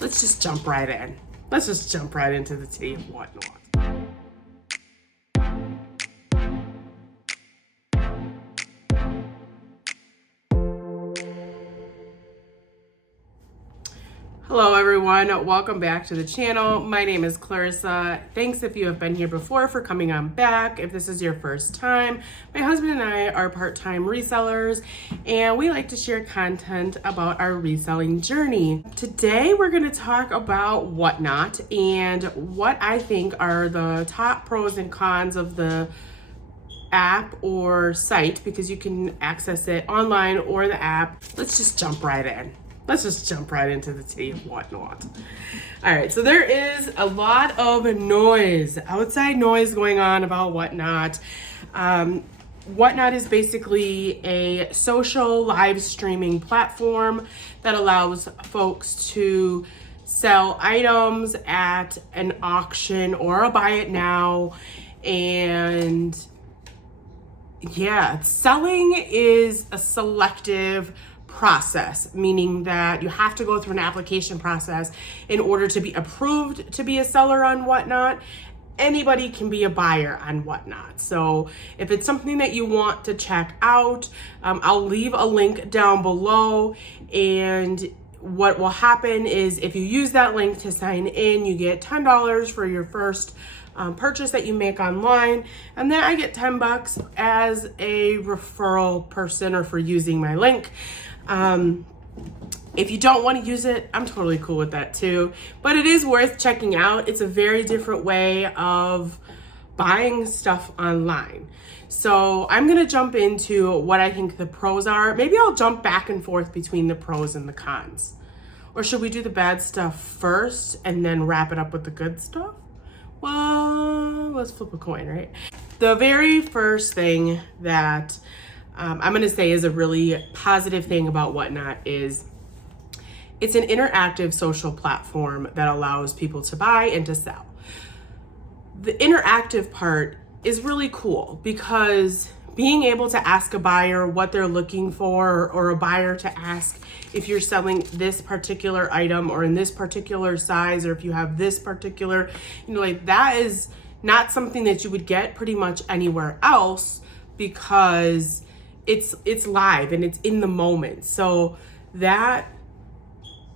let's just jump right in. Let's just jump right into the tea of whatnot. Hello everyone, welcome back to the channel. My name is Clarissa. Thanks if you have been here before for coming on back. If this is your first time, my husband and I are part-time resellers and we like to share content about our reselling journey. Today we're going to talk about Whatnot and what I think are the top pros and cons of the app or site, because you can access it online or the app. Let's just jump right in. Let's just jump right into the tea of whatnot. All right, so there is a lot of noise, outside noise going on about Whatnot. Whatnot is basically a social live streaming platform that allows folks to sell items at an auction or a buy it now. And yeah, selling is a selective process, meaning that you have to go through an application process in order to be approved to be a seller on Whatnot. Anybody can be a buyer on Whatnot. So if it's something that you want to check out, I'll leave a link down below. And what will happen is if you use that link to sign in, you get $10 for your first purchase that you make online, and then I get $10 as a referral person or for using my link. If you don't want to use it, I'm totally cool with that too, but it is worth checking out. It's a very different way of buying stuff online. So I'm going to jump into what I think the pros are. Maybe I'll jump back and forth between the pros and the cons. Or should we do the bad stuff first and then wrap it up with the good stuff? Well, let's flip a coin, right? The very first thing that I'm going to say is a really positive thing about Whatnot is it's an interactive social platform that allows people to buy and to sell. The interactive part is really cool because being able to ask a buyer what they're looking for, or a buyer to ask if you're selling this particular item or in this particular size, or if you have this particular, like that is not something that you would get pretty much anywhere else, because it's live and it's in the moment. So that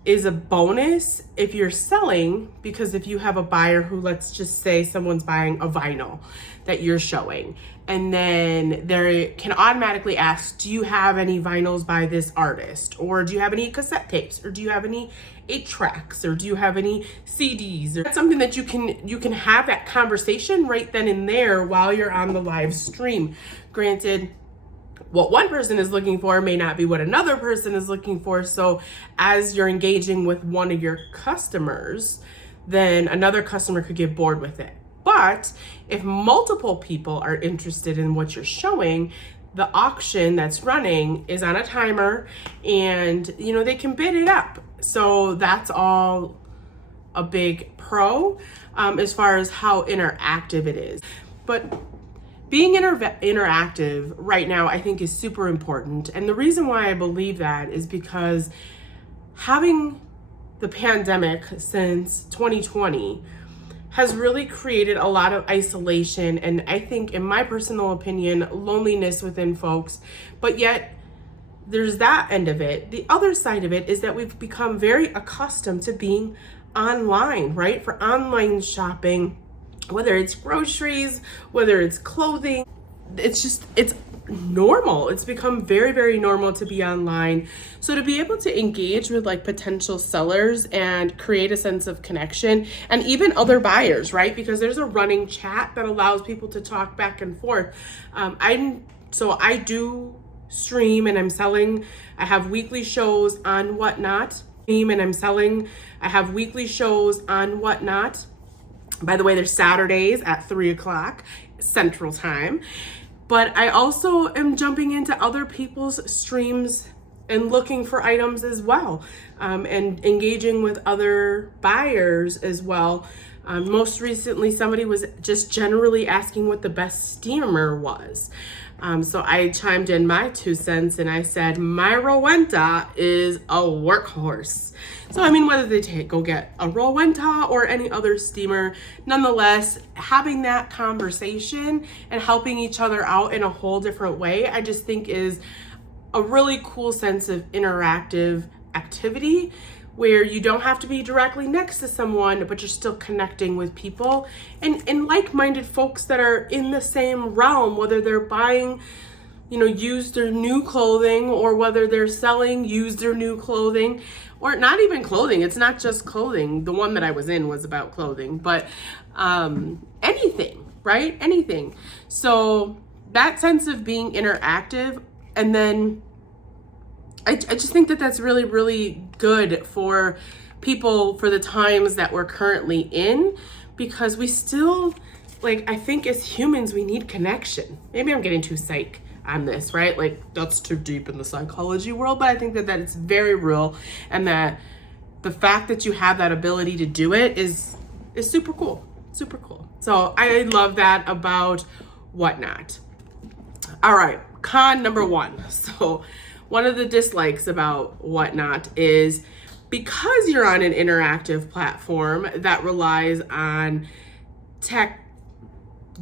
is a bonus if you're selling, because if you have a buyer who, let's just say someone's buying a vinyl that you're showing, and then they can automatically ask, do you have any vinyls by this artist? Or do you have any cassette tapes? Or do you have any 8-tracks? Or do you have any CDs? Or that's something that you can have that conversation right then and there while you're on the live stream. Granted, what one person is looking for may not be what another person is looking for. So as you're engaging with one of your customers, then another customer could get bored with it. But if multiple people are interested in what you're showing, the auction that's running is on a timer, and they can bid it up. So that's all a big pro as far as how interactive it is. But being interactive right now, I think, is super important. And the reason why I believe that is because having the pandemic since 2020 has really created a lot of isolation, and I think, in my personal opinion, loneliness within folks. But yet there's that end of it. The other side of it is that we've become very accustomed to being online, right? For online shopping, whether it's groceries, whether it's clothing, it's normal. It's become very, very normal to be online. So to be able to engage with potential sellers and create a sense of connection, and even other buyers, right? Because there's a running chat that allows people to talk back and forth. I do stream and I'm selling. I have weekly shows on Whatnot. I have weekly shows on Whatnot. By the way, they're Saturdays at 3:00 Central Time. But I also am jumping into other people's streams and looking for items as well, and engaging with other buyers as well. Most recently, somebody was just generally asking what the best steamer was. So I chimed in my 2 cents and I said, my Rowenta is a workhorse. So, I mean, whether they go get a Rowenta or any other steamer, nonetheless, having that conversation and helping each other out in a whole different way, I just think is a really cool sense of interactive activity where you don't have to be directly next to someone, but you're still connecting with people and like-minded folks that are in the same realm, whether they're buying, used or new clothing, or whether they're selling used or new clothing, or not even clothing. It's not just clothing. The one that I was in was about clothing, but anything, right? Anything. So that sense of being interactive, and then I just think that that's really, really good for people for the times that we're currently in, because we still, I think as humans, we need connection. Maybe I'm getting too psych on this, right? That's too deep in the psychology world, but I think that it's very real, and that the fact that you have that ability to do it is super cool, super cool. So I love that about Whatnot. All right, con number 1. So one of the dislikes about Whatnot is because you're on an interactive platform that relies on tech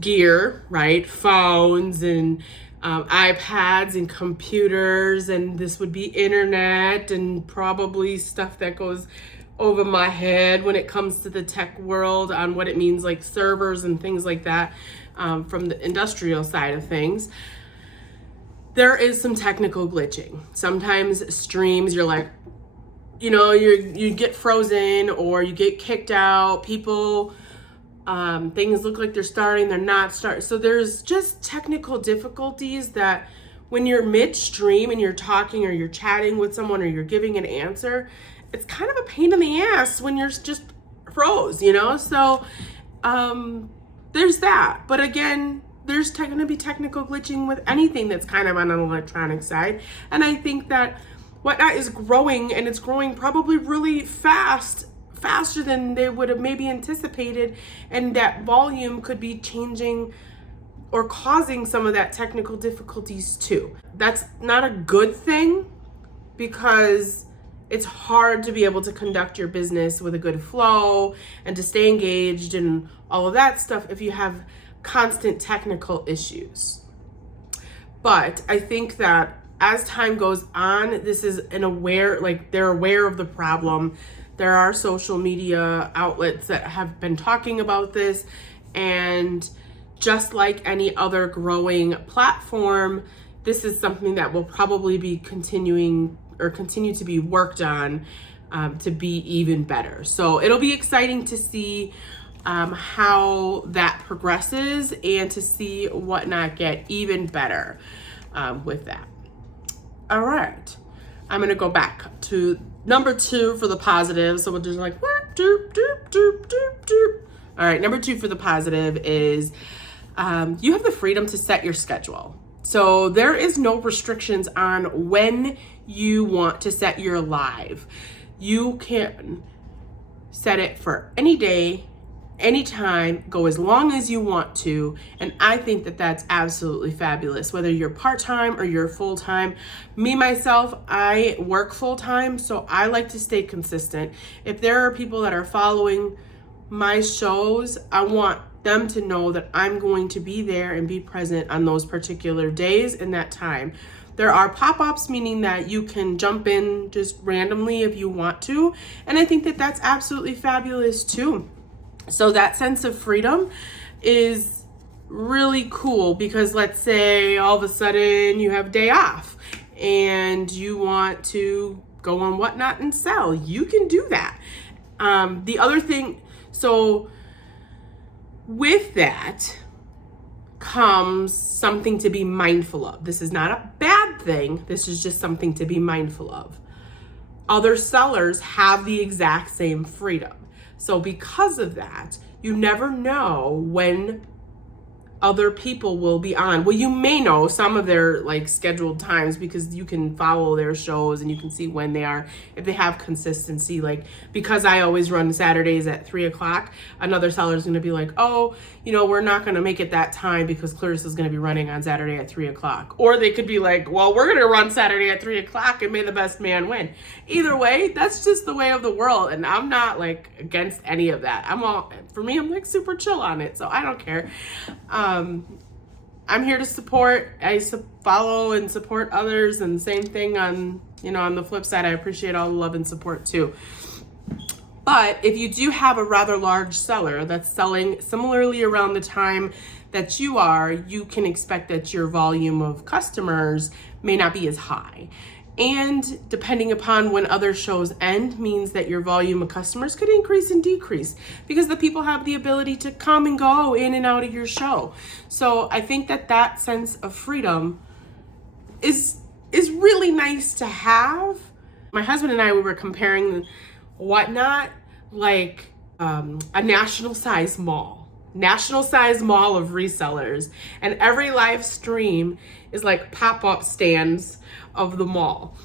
gear, right? Phones and iPads and computers, and this would be internet and probably stuff that goes over my head when it comes to the tech world on what it means, like servers and things like that, from the industrial side of things. There is some technical glitching. Sometimes streams, you're like, you get frozen or you get kicked out. People, things look like they're starting, they're not starting. So there's just technical difficulties that when you're midstream and you're talking or you're chatting with someone or you're giving an answer, it's kind of a pain in the ass when you're just froze, So there's that. But again, there's going to be technical glitching with anything that's kind of on an electronic side. And I think that Whatnot is growing, and it's growing probably really faster than they would have maybe anticipated. And that volume could be changing or causing some of that technical difficulties too. That's not a good thing, because it's hard to be able to conduct your business with a good flow and to stay engaged and all of that stuff if you have constant technical issues. But I think that as time goes on, this is they're aware of the problem. There are social media outlets that have been talking about this, and just like any other growing platform, this is something that will probably be continue to be worked on to be even better. So it'll be exciting to see how that progresses and to see Whatnot get even better with that. All right, I'm gonna go back to number 2 for the positive. So we'll just like, doop, doop, doop, doop, doop. All right, number 2 for the positive is you have the freedom to set your schedule. So there is no restrictions on when you want to set your live. You can set it for any day, anytime, go as long as you want to. And I think that that's absolutely fabulous, whether you're part-time or you're full-time. Me, myself, I work full-time, so I like to stay consistent. If there are people that are following my shows, I want them to know that I'm going to be there and be present on those particular days and that time. There are pop-ups, meaning that you can jump in just randomly if you want to. And I think that that's absolutely fabulous too. So that sense of freedom is really cool, because let's say all of a sudden you have a day off and you want to go on Whatnot and sell. You can do that. The other thing, so with that comes something to be mindful of. This is not a bad thing. This is just something to be mindful of. Other sellers have the exact same freedom. So because of that, you never know when other people will be on. Well, you may know some of their like scheduled times because you can follow their shows and you can see when they are, if they have consistency. Like, because I always run Saturdays at 3:00, another seller is going to be like, oh, you know, we're not going to make it that time because Clarissa's going to be running on Saturday at 3:00. Or they could be like, well, we're going to run Saturday at 3:00 and may the best man win. Either way, that's just the way of the world. And I'm not like against any of that. For me, I'm like super chill on it. So I don't care. I'm here to support. I follow and support others, and same thing on, you know, on the flip side, I appreciate all the love and support too. But if you do have a rather large seller that's selling similarly around the time that you are, you can expect that your volume of customers may not be as high. And depending upon when other shows end means that your volume of customers could increase and decrease because the people have the ability to come and go in and out of your show. So I think that that sense of freedom is really nice to have. My husband and I, we were comparing Whatnot like a national size mall of resellers, and every live stream is like pop-up stands of the mall.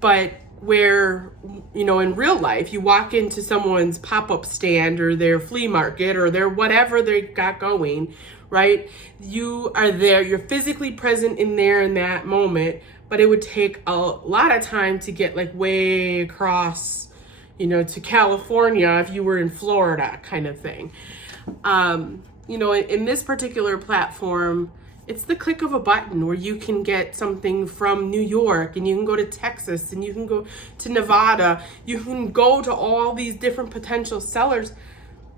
But where, you know, in real life, you walk into someone's pop-up stand or their flea market or their whatever they got going, right? You are there, you're physically present in there in that moment, but it would take a lot of time to get like way across, you know, to California if you were in Florida kind of thing. You know, in this particular platform, it's the click of a button where you can get something from New York, and you can go to Texas, and you can go to Nevada. You can go to all these different potential sellers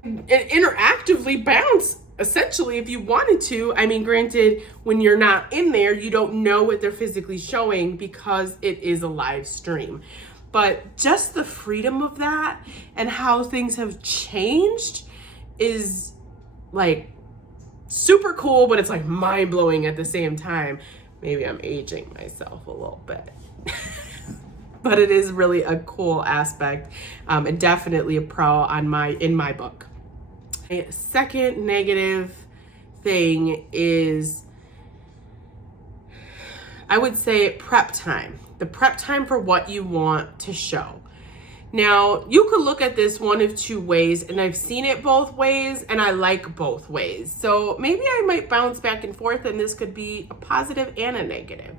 and interactively bounce, essentially, if you wanted to. I mean, granted, when you're not in there, you don't know what they're physically showing because it is a live stream. But just the freedom of that and how things have changed is like super cool, but it's like mind-blowing at the same time. Maybe I'm aging myself a little bit. But it is really a cool aspect, and definitely a pro in my book. A second negative thing is, I would say, prep time. The prep time for what you want to show. Now, you could look at this one of two ways, and I've seen it both ways, and I like both ways. So maybe I might bounce back and forth, and this could be a positive and a negative.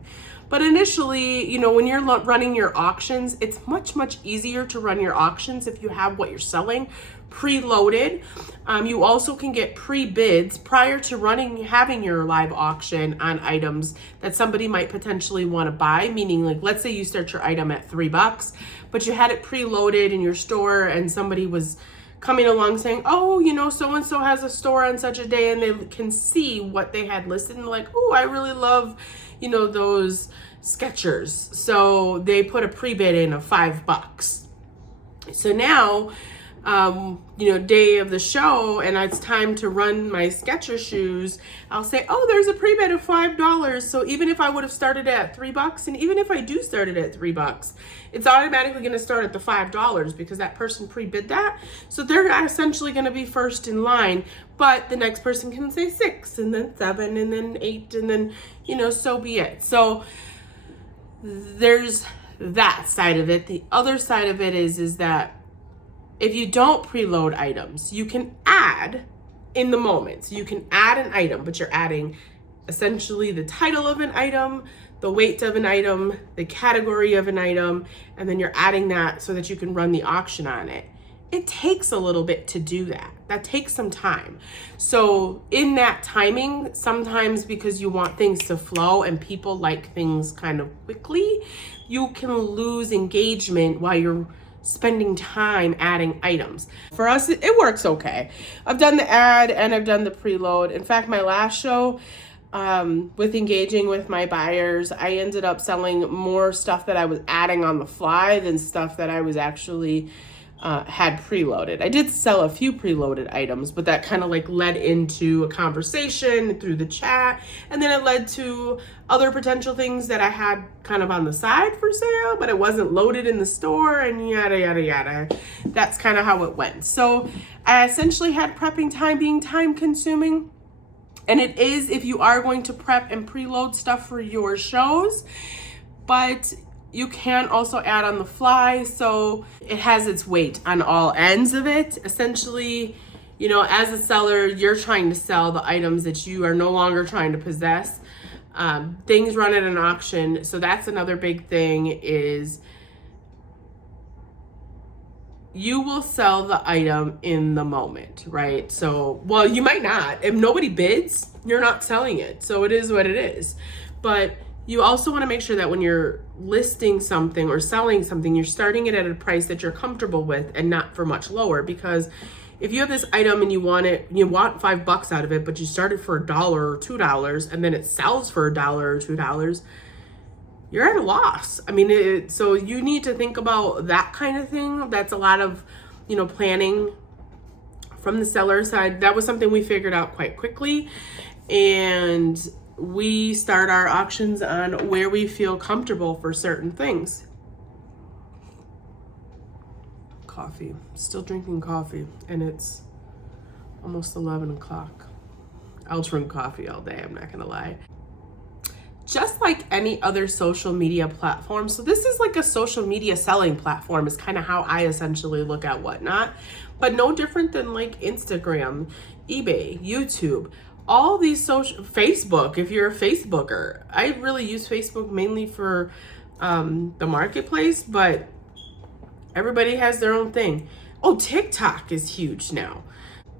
But initially, you know, when you're running your auctions, it's much, much easier to run your auctions if you have what you're selling preloaded. You also can get pre-bids prior to having your live auction on items that somebody might potentially want to buy. Meaning, like, let's say you start your item at $3, but you had it preloaded in your store, and somebody was coming along saying, oh, you know, so-and-so has a store on such a day, and they can see what they had listed, and they're like, oh, I really love, you know, those Skechers. So they put a pre-bid in of $5. So now, you know, day of the show, and it's time to run my Skechers shoes, I'll say, oh, there's a pre-bid of $5. So even if I would have started at $3, and even if I do start it at $3, it's automatically going to start at the $5 because that person pre-bid that. So they're essentially going to be first in line, but the next person can say 6, and then 7, and then 8, and then, you know, so be it. So there's that side of it. The other side of it is that if you don't preload items, you can add in the moment. So you can add an item, but you're adding essentially the title of an item, the weight of an item, the category of an item, and then you're adding that so that you can run the auction on it. It takes a little bit to do that. That takes some time. So in that timing, sometimes because you want things to flow and people like things kind of quickly, you can lose engagement while you're spending time adding items. For us, it works okay. I've done the ad and I've done the preload. In fact, my last show, with engaging with my buyers, I ended up selling more stuff that I was adding on the fly than stuff that I was actually had preloaded. I did sell a few preloaded items, but that kind of like led into a conversation through the chat, and then it led to other potential things that I had kind of on the side for sale, but it wasn't loaded in the store, and yada, yada, yada. That's kind of how it went. So I essentially had prepping time being time consuming. And it is if you are going to prep and preload stuff for your shows, but you can also add on the fly. So it has its weight on all ends of it. Essentially, you know, as a seller, you're trying to sell the items that you are no longer trying to possess. Things run at an auction. So that's another big thing is you will sell the item in the moment, right? So, well, you might not. If nobody bids, you're not selling it. So it is what it is. But you also want to make sure that when you're listing something or selling something, you're starting it at a price that you're comfortable with and not for much lower. Because if you have this item and you want $5 out of it, but you started for $1 or $2 and then it sells for $1 or $2, you're at a loss. I mean, so you need to think about that kind of thing. That's a lot of, you know, planning from the seller side. That was something we figured out quite quickly. And we start our auctions on where we feel comfortable for certain things. Coffee, still drinking coffee, and it's almost 11 o'clock. I'll drink coffee all day, I'm not gonna lie. Just like any other social media platform, so this is like a social media selling platform is kind of how I essentially look at Whatnot, but no different than like Instagram, eBay, YouTube, all these social, Facebook, if you're a Facebooker. I really use Facebook mainly for the marketplace, but everybody has their own thing. Oh, TikTok is huge now.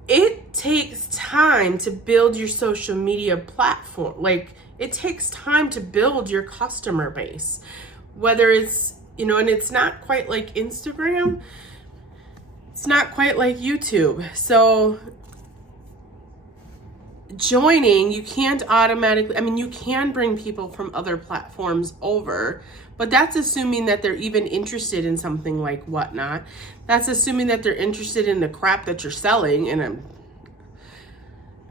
It takes time to build your social media platform. Like, it takes time to build your customer base. Whether it's, you know, and it's not quite like Instagram, it's not quite like YouTube. So joining, you can't automatically, I mean, you can bring people from other platforms over, but that's assuming that they're even interested in something like Whatnot. That's assuming that they're interested in the crap that you're selling. And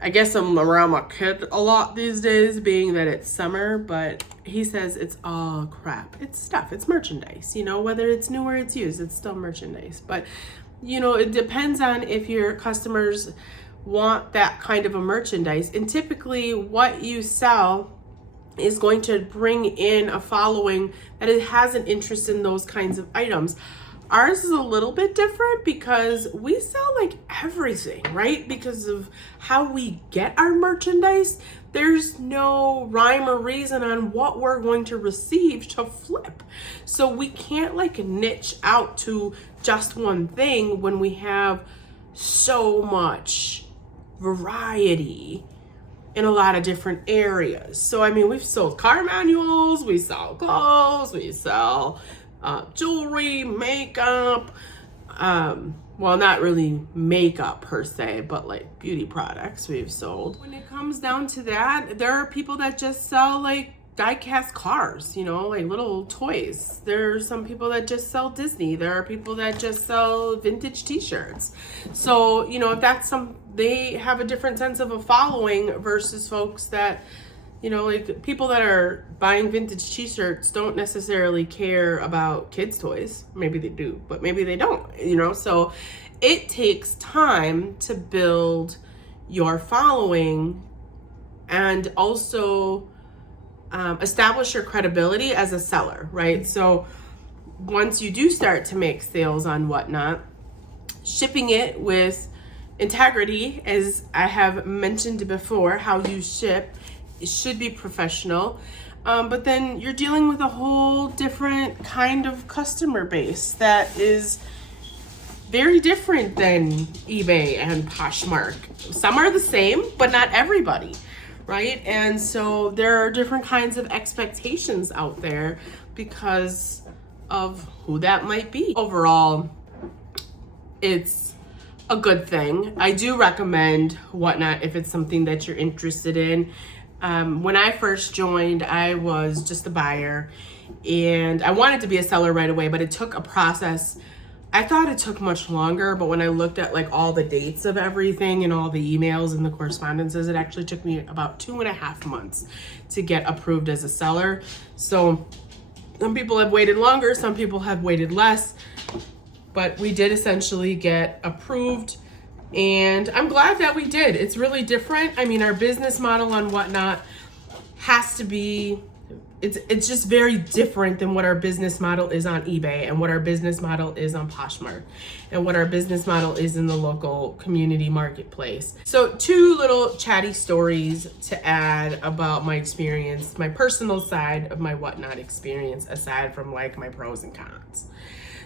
I guess I'm around my kid a lot these days, being that it's summer, but he says it's all crap. It's stuff, it's merchandise, you know, whether it's new or it's used, it's still merchandise. But, you know, it depends on if your customers want that kind of a merchandise. And typically what you sell is going to bring in a following that it has an interest in those kinds of items. Ours is a little bit different because we sell like everything, right? Because of how we get our merchandise, there's no rhyme or reason on what we're going to receive to flip. So we can't like niche out to just one thing when we have so much variety in a lot of different areas. So, I mean, we've sold car manuals, we sell clothes, we sell jewelry, makeup, well, not really makeup per se, but like beauty products we've sold. When it comes down to that, there are people that just sell like die-cast cars, you know, like little toys. There are some people that just sell Disney. There are people that just sell vintage t-shirts. So, you know, if that's they have a different sense of a following versus folks that, you know, like people that are buying vintage t-shirts don't necessarily care about kids' toys. Maybe they do, but maybe they don't, you know? So it takes time to build your following and also establish your credibility as a seller, right? So once you do start to make sales on Whatnot, shipping it with integrity, as I have mentioned before, how you ship, it should be professional. But then you're dealing with a whole different kind of customer base that is very different than eBay and Poshmark. Some are the same, but not everybody, right? And so there are different kinds of expectations out there because of who that might be. Overall, it's a good thing. I do recommend Whatnot if it's something that you're interested in. When I first joined, I was just a buyer and I wanted to be a seller right away, but it took a process. I thought it took much longer, but when I looked at like all the dates of everything and all the emails and the correspondences, it actually took me about 2.5 months to get approved as a seller. So some people have waited longer, some people have waited less, but we did essentially get approved And I'm glad that we did. It's really different. I mean, our business model on Whatnot has to be, it's just very different than what our business model is on eBay and what our business model is on Poshmark and what our business model is in the local community marketplace. So 2 little chatty stories to add about my experience, my personal side of my Whatnot experience, aside from like my pros and cons.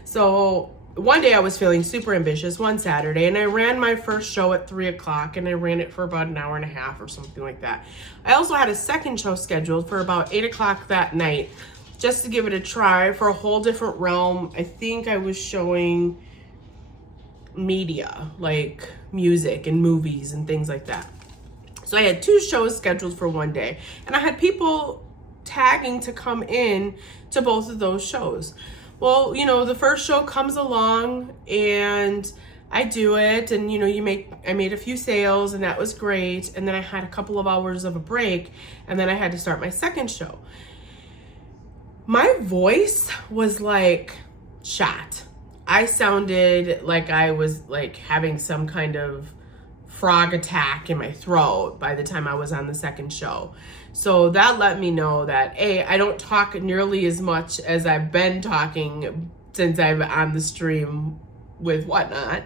So one day I was feeling super ambitious one Saturday, and I ran my first show at 3 o'clock, and I ran it for about an hour and a half or something like that. I also had a second show scheduled for about 8 o'clock that night, just to give it a try for a whole different realm. I think I was showing media, like music and movies and things like that. So I had 2 shows scheduled for one day, and I had people tagging to come in to both of those shows. Well, you know, the first show comes along and I do it, and you know, I made a few sales, and that was great. And then I had a couple of hours of a break, and then I had to start my second show. My voice was like shot. I sounded like I was like having some kind of frog attack in my throat by the time I was on the second show. So that let me know that I don't talk nearly as much as I've been talking since I'm on the stream with Whatnot.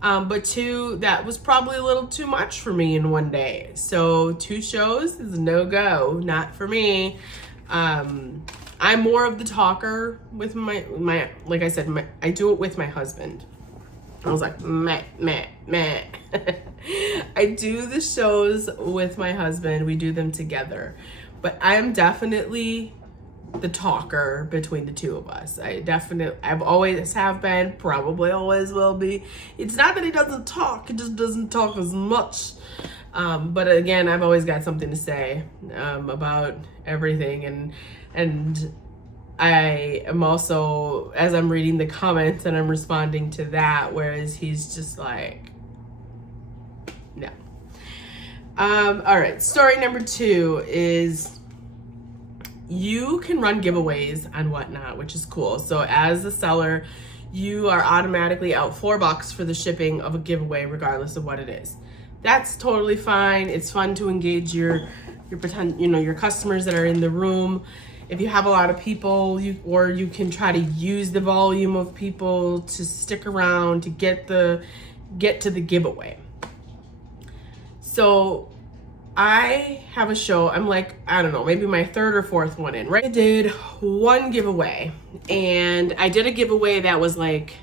But 2, that was probably a little too much for me in one day. So 2 shows is no go, not for me. I'm more of the talker with my like I said, I do it with my husband. I was like, meh, meh, meh. I do the shows with my husband. We do them together. But I am definitely the talker between the 2 of us. I've always have been, probably always will be. It's not that he doesn't talk, he just doesn't talk as much. But again, I've always got something to say about everything. And I am also, as I'm reading the comments and I'm responding to that, whereas he's just like, no. All right, story number 2 is you can run giveaways on Whatnot, which is cool. So as a seller, you are automatically out $4 for the shipping of a giveaway, regardless of what it is. That's totally fine. It's fun to engage your your customers that are in the room. If you have a lot of people, you can try to use the volume of people to stick around to get to the giveaway. So I have a show, I'm like, I don't know, maybe my 3rd or 4th one in, right? I did one giveaway, and I did a giveaway that was like,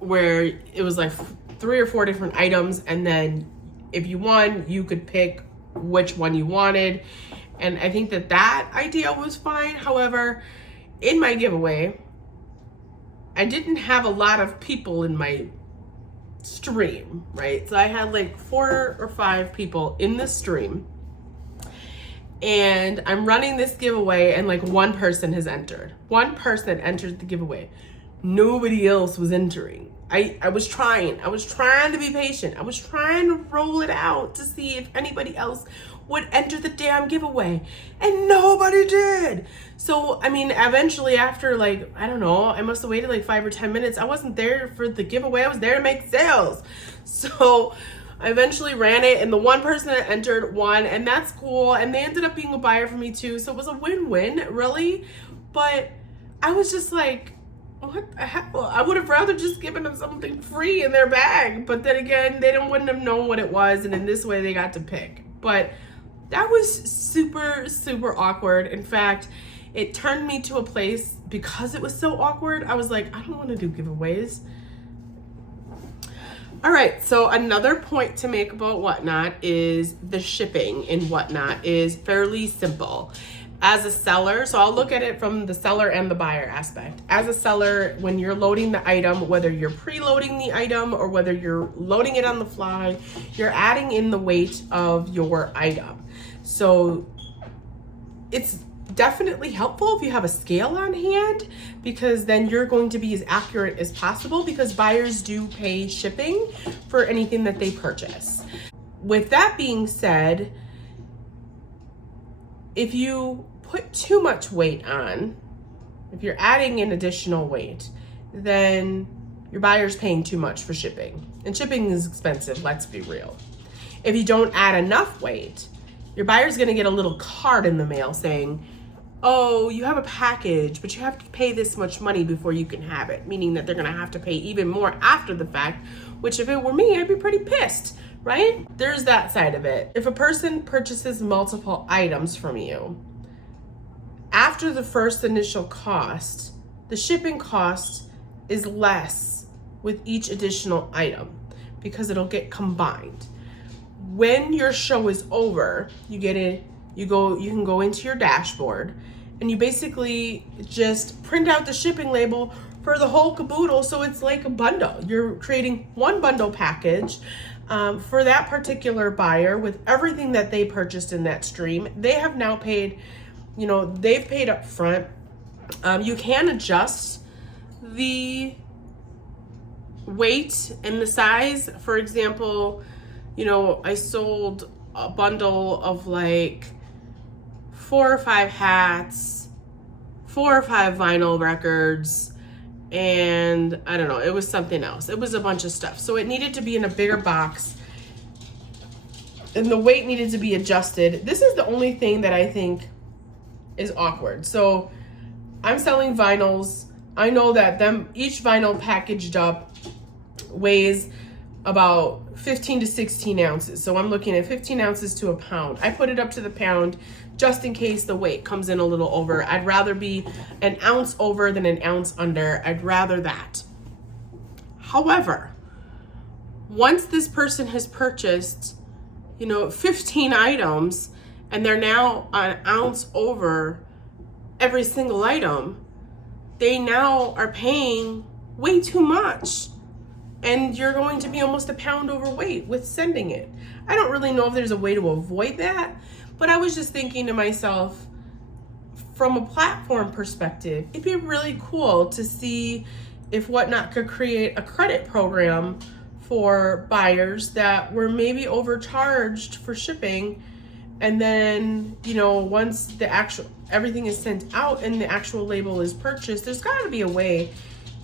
where it was like 3 or 4 different items, and then if you won, you could pick which one you wanted. And I think that idea was fine. However, in my giveaway, I didn't have a lot of people in my stream, right? So I had like 4 or 5 people in the stream, and I'm running this giveaway, and like 1 person has entered. 1 person entered the giveaway. Nobody else was entering. I was trying to be patient. I was trying to roll it out to see if anybody else would enter the damn giveaway, and nobody did. So, I mean, eventually after like, I don't know, I must have waited like 5 or 10 minutes. I wasn't there for the giveaway. I was there to make sales. So I eventually ran it, and the 1 person that entered won, and that's cool. And they ended up being a buyer for me too. So it was a win-win, really. But I was just like, what the hell? I would have rather just given them something free in their bag. But then again, they wouldn't have known what it was. And in this way, they got to pick. But that was super, super awkward. In fact, it turned me to a place, because it was so awkward, I was like, I don't want to do giveaways. All right, so another point to make about Whatnot is the shipping in Whatnot is fairly simple. As a seller, so I'll look at it from the seller and the buyer aspect. As a seller, when you're loading the item, whether you're preloading the item or whether you're loading it on the fly, you're adding in the weight of your item. So it's definitely helpful if you have a scale on hand, because then you're going to be as accurate as possible, because buyers do pay shipping for anything that they purchase. With that being said, if you put too much weight on, if you're adding in additional weight, then your buyer's paying too much for shipping. And shipping is expensive, let's be real. If you don't add enough weight, your buyer's gonna get a little card in the mail saying, oh, you have a package, but you have to pay this much money before you can have it, meaning that they're gonna have to pay even more after the fact, which if it were me, I'd be pretty pissed, right? There's that side of it. If a person purchases multiple items from you, after the first initial cost, the shipping cost is less with each additional item because it'll get combined. When your show is over, you can go into your dashboard and you basically just print out the shipping label for the whole caboodle, so it's like a bundle. You're creating one bundle package for that particular buyer with everything that they purchased in that stream. They have now paid, they've paid up front. You can adjust the weight and the size. For example, I sold a bundle of like 4 or 5 hats, 4 or 5 vinyl records, and I don't know, it was something else. It was a bunch of stuff. So it needed to be in a bigger box and the weight needed to be adjusted. This is the only thing that I think is awkward. So I'm selling vinyls. I know that each vinyl packaged up weighs about 15 to 16 ounces. So I'm looking at 15 ounces to a pound. I put it up to the pound just in case the weight comes in a little over. I'd rather be an ounce over than an ounce under. I'd rather that. However, once this person has purchased, 15 items and they're now an ounce over every single item, they now are paying way too much. And you're going to be almost a pound overweight with sending it. I don't really know if there's a way to avoid that, but I was just thinking to myself, from a platform perspective, it'd be really cool to see if Whatnot could create a credit program for buyers that were maybe overcharged for shipping. And then, once everything is sent out and the actual label is purchased, there's gotta be a way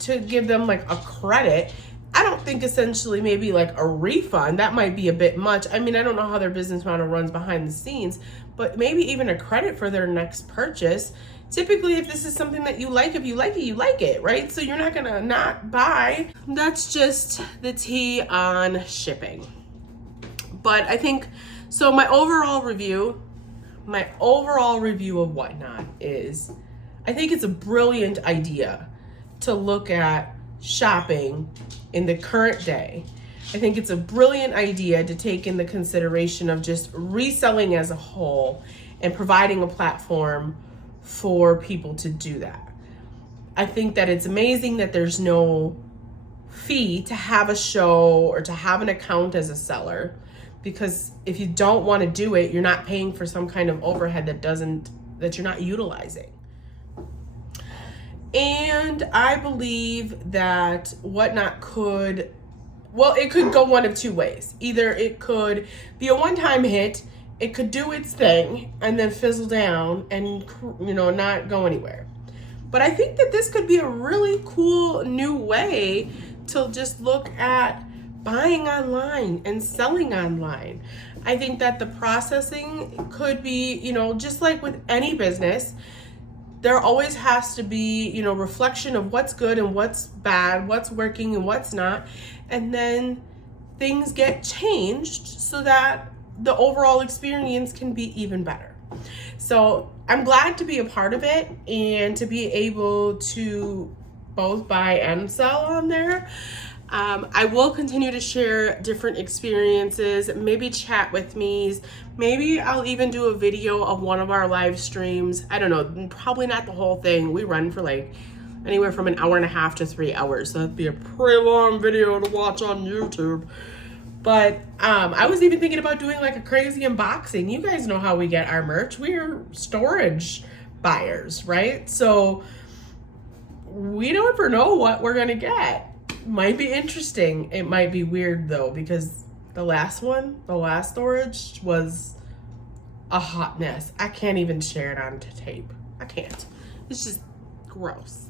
to give them like a credit. I don't think essentially maybe like a refund, that might be a bit much. I mean, I don't know how their business model runs behind the scenes, but maybe even a credit for their next purchase. Typically, if this is something that you like, if you like it, you like it, right? So you're not gonna not buy. That's just the tea on shipping. But I think, so my overall review of Whatnot is, I think it's a brilliant idea to look at shopping in the current day. I think it's a brilliant idea to take in the consideration of just reselling as a whole and providing a platform for people to do that. I think that it's amazing that there's no fee to have a show or to have an account as a seller, because if you don't want to do it, you're not paying for some kind of overhead that you're not utilizing. And I believe that Whatnot it could go one of two ways. Either it could be a one-time hit, it could do its thing and then fizzle down and, not go anywhere. But I think that this could be a really cool new way to just look at buying online and selling online. I think that the processing could be, just like with any business, there always has to be, reflection of what's good and what's bad, what's working and what's not. And then things get changed so that the overall experience can be even better. So I'm glad to be a part of it and to be able to both buy and sell on there. I will continue to share different experiences, maybe chat with me. Maybe I'll even do a video of one of our live streams. I don't know, probably not the whole thing. We run for like anywhere from an hour and a half to 3 hours. So that'd be a pretty long video to watch on YouTube. But I was even thinking about doing like a crazy unboxing. You guys know how we get our merch. We're storage buyers, right? So we don't ever know what we're gonna get. Might be interesting. It might be weird though, because the last storage was a hot mess. I can't even share it on tape. I can't. It's just gross.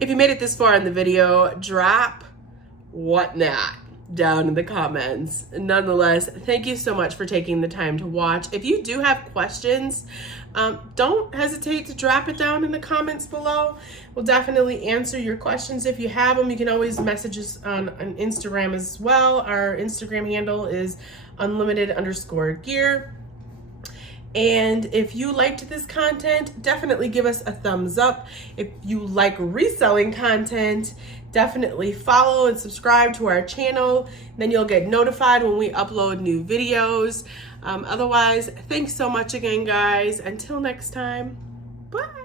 If you made it this far in the video, drop whatnot down in the comments. Nonetheless, thank you so much for taking the time to watch. If you do have questions, don't hesitate to drop it down in the comments below. We'll definitely answer your questions if you have them. You can always message us on Instagram as well. Our Instagram handle is Unlimited_gear. And if you liked this content, definitely give us a thumbs up. If you like reselling content, definitely follow and subscribe to our channel. Then you'll get notified when we upload new videos. Otherwise, thanks so much again, guys. Until next time, bye.